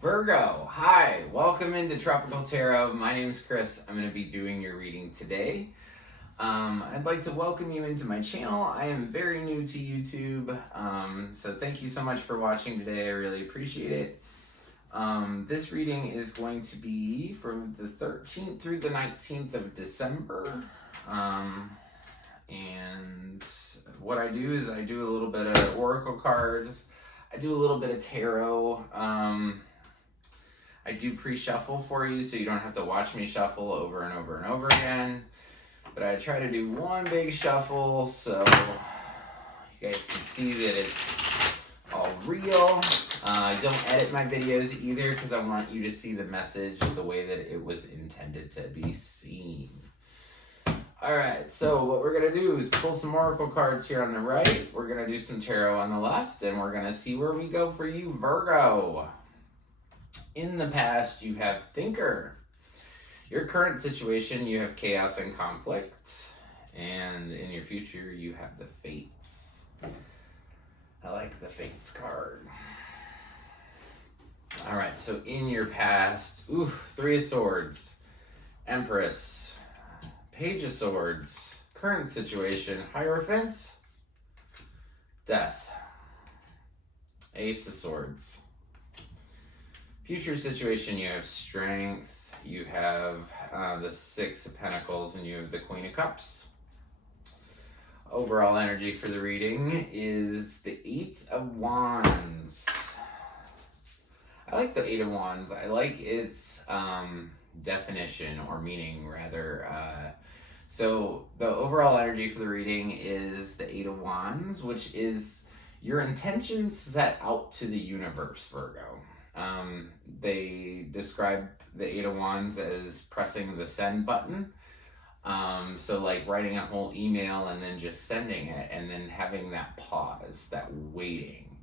Virgo, hi, welcome into Tropical Tarot. My name is Chris. I'm going to be doing your reading today. I'd like to welcome you into my channel. I am very new to YouTube, so thank you so much for watching today. I really appreciate it. This reading is going to be from the 13th through the 19th of December. And what I do is I do a little bit of oracle cards. I do a little bit of tarot. I do pre-shuffle for you so you don't have to watch me shuffle over and over and over again. But I try to do one big shuffle so you guys can see that it's all real. I don't edit my videos either because I want you to see the message the way that it was intended to be seen. Alright, so what we're going to do is pull some oracle cards here on the right. We're going to do some tarot on the left, and we're going to see where we go for you, Virgo. In the past, you have Thinker. Your current situation, you have chaos and conflict. And in your future, you have the Fates. I like the Fates card. Alright, so in your past, Three of Swords, Empress, Page of Swords, current situation, Hierophant, Death, Ace of Swords. Future situation, you have Strength, you have the Six of Pentacles, and you have the Queen of Cups. Overall energy for the reading is the Eight of Wands. I like the Eight of Wands. I like its definition, or meaning rather. So the overall energy for the reading is the Eight of Wands, which is your intentions set out to the universe, Virgo. They describe the Eight of Wands as pressing the send button. So like writing a whole email and then just sending it, and then having that pause, that waiting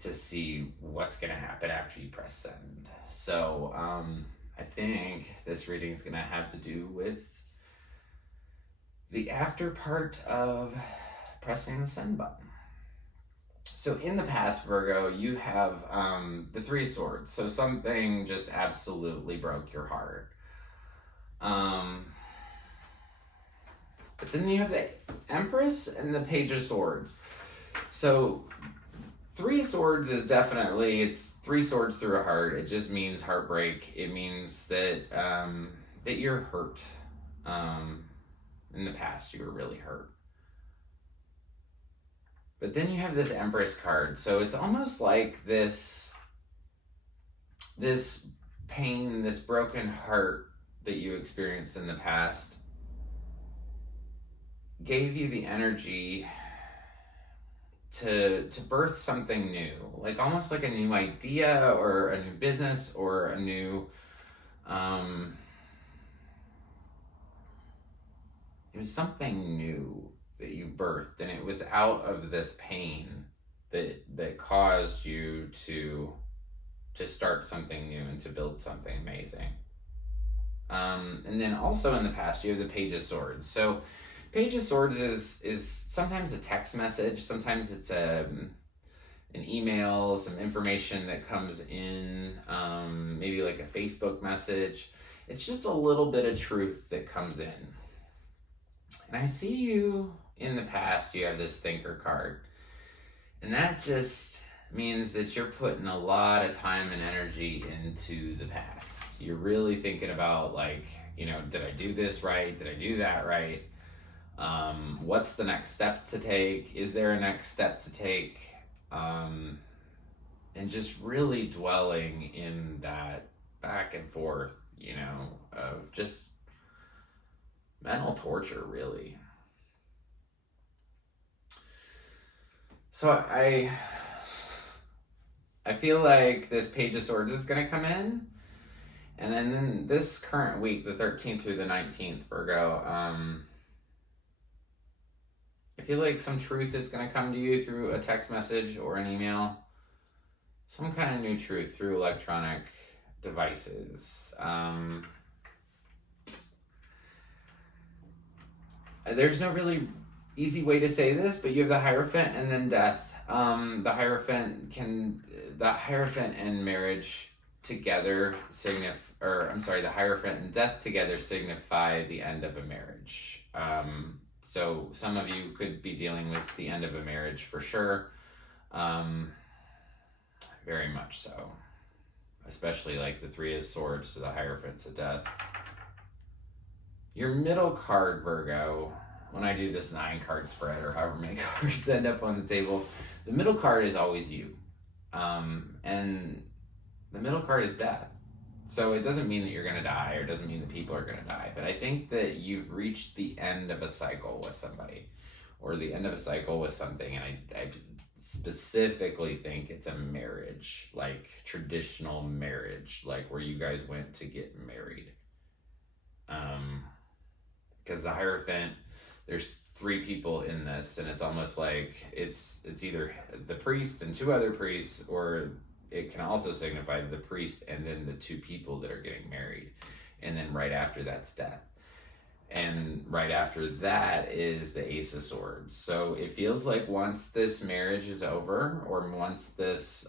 to see what's going to happen after you press send. So I think this reading is going to have to do with the after part of pressing the send button. So in the past, Virgo, you have the Three of Swords. So something just absolutely broke your heart. But then you have the Empress and the Page of Swords. So Three of Swords is definitely, it's three swords through a heart. It just means heartbreak. It means that that you're hurt. In the past, you were really hurt. But then you have this Empress card. So it's almost like this pain, this broken heart that you experienced in the past gave you the energy to birth something new. Like almost like a new idea or a new business or a new... it was something new that you birthed, and it was out of this pain that caused you to start something new and to build something amazing. And then also in the past, you have the Page of Swords. So Page of Swords is sometimes a text message, sometimes it's an email, some information that comes in, maybe like a Facebook message. It's just a little bit of truth that comes in. And I see you in the past, you have this Thinker card. And that just means that you're putting a lot of time and energy into the past. You're really thinking about, like, you know, did I do this right? Did I do that right? What's the next step to take? Is there a next step to take? And just really dwelling in that back and forth, you know, of just mental torture, really. So I feel like this Page of Swords is going to come in. And then this current week, the 13th through the 19th, Virgo, I feel like some truth is going to come to you through a text message or an email. Some kind of new truth through electronic devices. There's no really easy way to say this, but you have the Hierophant and then Death. The Hierophant and marriage together the Hierophant and Death together signify the end of a marriage. So some of you could be dealing with the end of a marriage for sure. Very much so. Especially like the Three of Swords to the Hierophants of Death. Your middle card, Virgo, when I do this 9-card spread or however many cards end up on the table, the middle card is always you. And the middle card is death. So it doesn't mean that you're going to die, or it doesn't mean that people are going to die. But I think that you've reached the end of a cycle with somebody, or the end of a cycle with something. And I specifically think it's a marriage, like traditional marriage, like where you guys went to get married. Because the Hierophant, there's 3 people in this, and it's almost like it's either the priest and 2 other priests, or it can also signify the priest and then the 2 people that are getting married. And then right after that's death. And right after that is the Ace of Swords. So it feels like once this marriage is over, or once this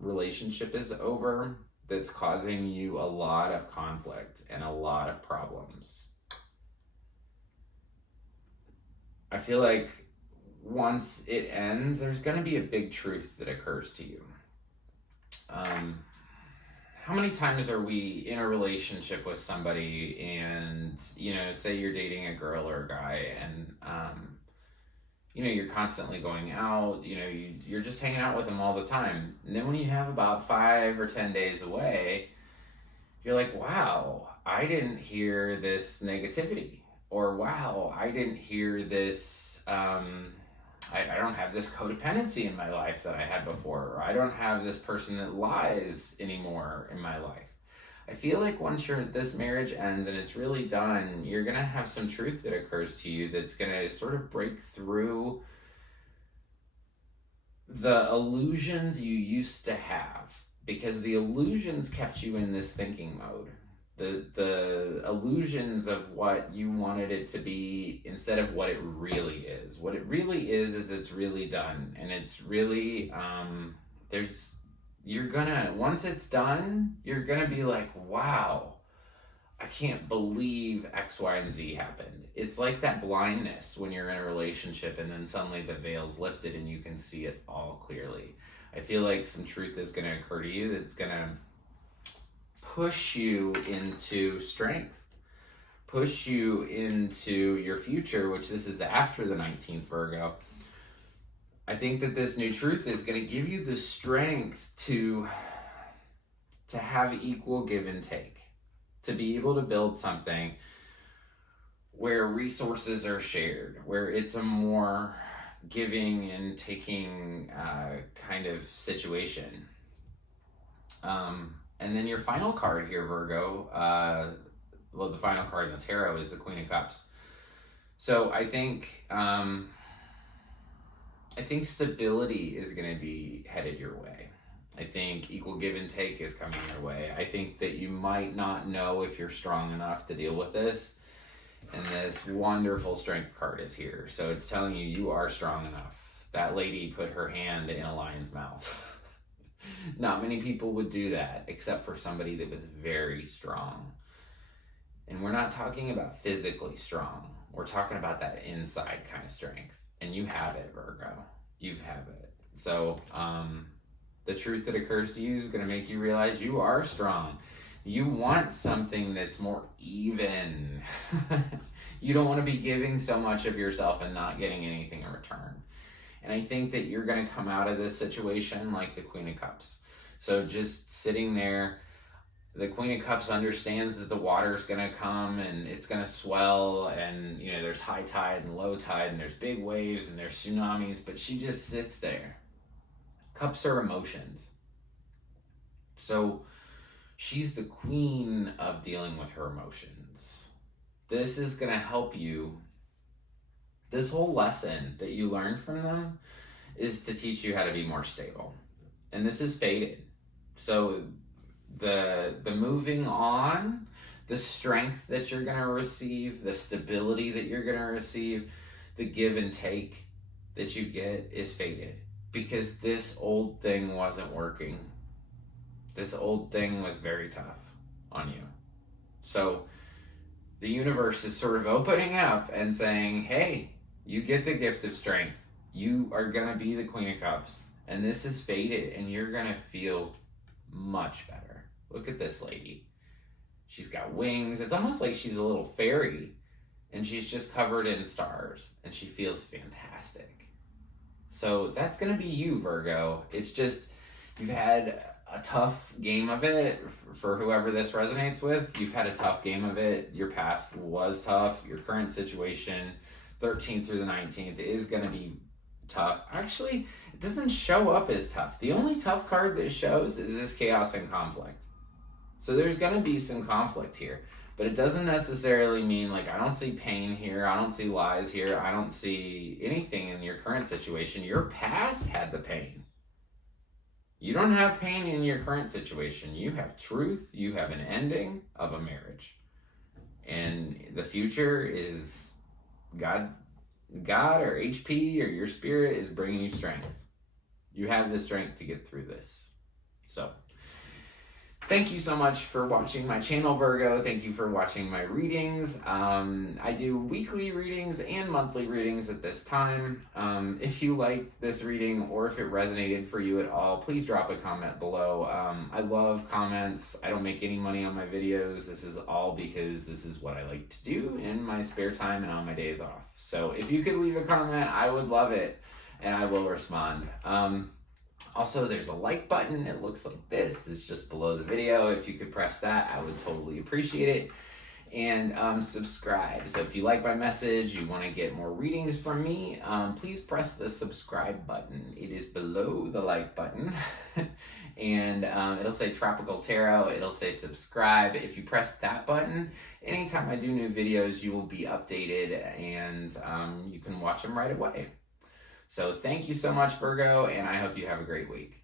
relationship is over, that's causing you a lot of conflict and a lot of problems. I feel like once it ends, there's going to be a big truth that occurs to you. How many times are we in a relationship with somebody and, say you're dating a girl or a guy, and, you're constantly going out, you're just hanging out with them all the time. And then when you have about 5 or 10 days away, you're like, wow, I didn't hear this negativity. Or, wow, I didn't hear this, I don't have this codependency in my life that I had before. Or I don't have this person that lies anymore in my life. I feel like once this marriage ends and it's really done, you're going to have some truth that occurs to you that's going to sort of break through the illusions you used to have. Because the illusions kept you in this thinking mode. The illusions of what you wanted it to be instead of what it really is. What it really is it's really done. And it's really, once it's done, you're gonna be like, wow, I can't believe X, Y, and Z happened. It's like that blindness when you're in a relationship and then suddenly the veil's lifted and you can see it all clearly. I feel like some truth is gonna occur to you that's gonna push you into strength, push you into your future, which this is after the 19th Virgo. I think that this new truth is going to give you the strength to have equal give and take, to be able to build something where resources are shared, where it's a more giving and taking kind of situation. And then your final card here, Virgo, the final card in the tarot is the Queen of Cups. So I think stability is going to be headed your way. I think equal give and take is coming your way. I think that you might not know if you're strong enough to deal with this. And this wonderful strength card is here. So it's telling you are strong enough. That lady put her hand in a lion's mouth. Not many people would do that, except for somebody that was very strong. And we're not talking about physically strong. We're talking about that inside kind of strength. And you have it, Virgo. You have it. So the truth that occurs to you is going to make you realize you are strong. You want something that's more even. You don't want to be giving so much of yourself and not getting anything in return. And I think that you're going to come out of this situation like the Queen of Cups. So just sitting there, the Queen of Cups understands that the water is going to come and it's going to swell, and there's high tide and low tide and there's big waves and there's tsunamis, but she just sits there. Cups are emotions. So she's the queen of dealing with her emotions. This is going to help you. This whole lesson that you learned from them is to teach you how to be more stable. And this is faded. So the moving on, the strength that you're going to receive, the stability that you're going to receive, the give and take that you get is faded. Because this old thing wasn't working. This old thing was very tough on you. So the universe is sort of opening up and saying, hey, you get the gift of strength. You are going to be the Queen of Cups. And this is faded, and you're going to feel much better. Look at this lady. She's got wings. It's almost like she's a little fairy, and she's just covered in stars, and she feels fantastic. So that's going to be you, Virgo. It's just, you've had a tough game of it. For whoever this resonates with, you've had a tough game of it. Your past was tough. Your current situation, 13th through the 19th, is going to be tough. Actually, it doesn't show up as tough. The only tough card that shows is this chaos and conflict. So there's going to be some conflict here, but it doesn't necessarily mean, like, I don't see pain here, I don't see lies here, I don't see anything in your current situation. Your past had the pain. You don't have pain in your current situation. You have truth. You have an ending of a marriage. And the future is God or HP or your spirit is bringing you strength. You have the strength to get through this. So, thank you so much for watching my channel, Virgo. Thank you for watching my readings. I do weekly readings and monthly readings at this time. If you like this reading or if it resonated for you at all, please drop a comment below. I love comments. I don't make any money on my videos. This is all because this is what I like to do in my spare time and on my days off. So if you could leave a comment, I would love it, and I will respond. Also, there's a like button. It looks like this. It's just below the video. If you could press that, I would totally appreciate it. And subscribe. So if you like my message, you want to get more readings from me, please press the subscribe button. It is below the like button. And it'll say Tropical Tarot. It'll say subscribe. If you press that button, anytime I do new videos, you will be updated, and you can watch them right away. So thank you so much, Virgo, and I hope you have a great week.